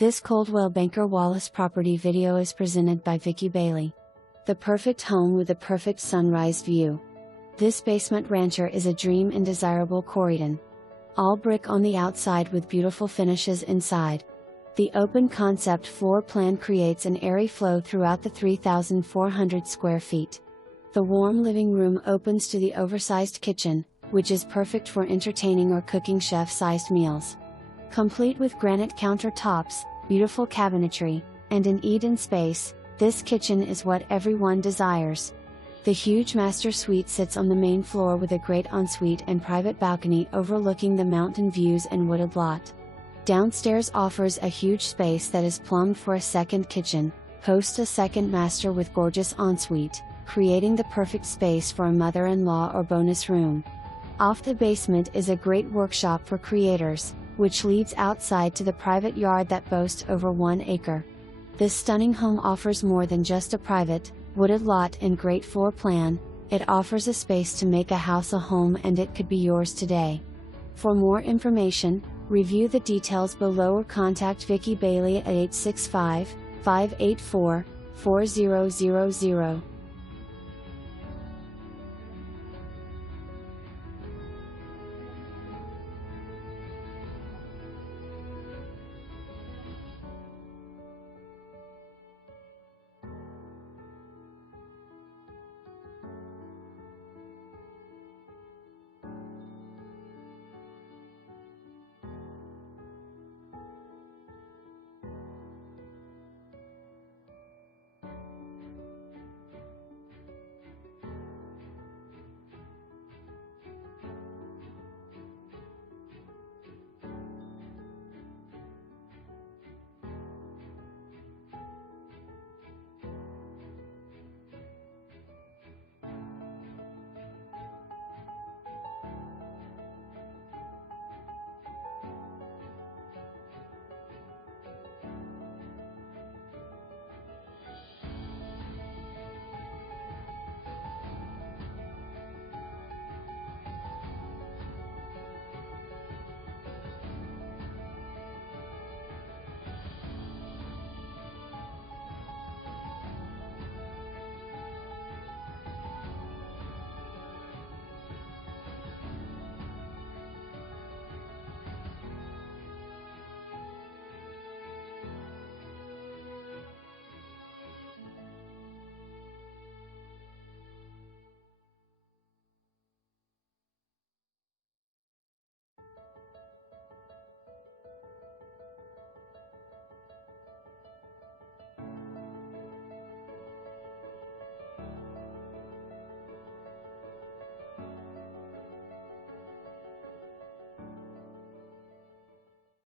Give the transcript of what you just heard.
This Coldwell Banker Wallace property video is presented by Vicky Bailey. The perfect home with a perfect sunrise view. This basement rancher is a dream in desirable Corryton. All brick on the outside with beautiful finishes inside. The open concept floor plan creates an airy flow throughout the 3,400 square feet. The warm living room opens to the oversized kitchen, which is perfect for entertaining or cooking chef-sized meals. Complete with granite countertops, beautiful cabinetry, and an eat-in space, this kitchen is what everyone desires. The huge master suite sits on the main floor with a great ensuite and private balcony overlooking the mountain views and wooded lot. Downstairs offers a huge space that is plumbed for a second kitchen, hosts a second master with gorgeous ensuite, creating the perfect space for a mother-in-law or bonus room. Off the basement is a great workshop for creators, which leads outside to the private yard that boasts over 1 acre. This stunning home offers more than just a private, wooded lot and great floor plan. It offers a space to make a house a home, and it could be yours today. For more information, review the details below or contact Vicky Bailey at 865-584-4000.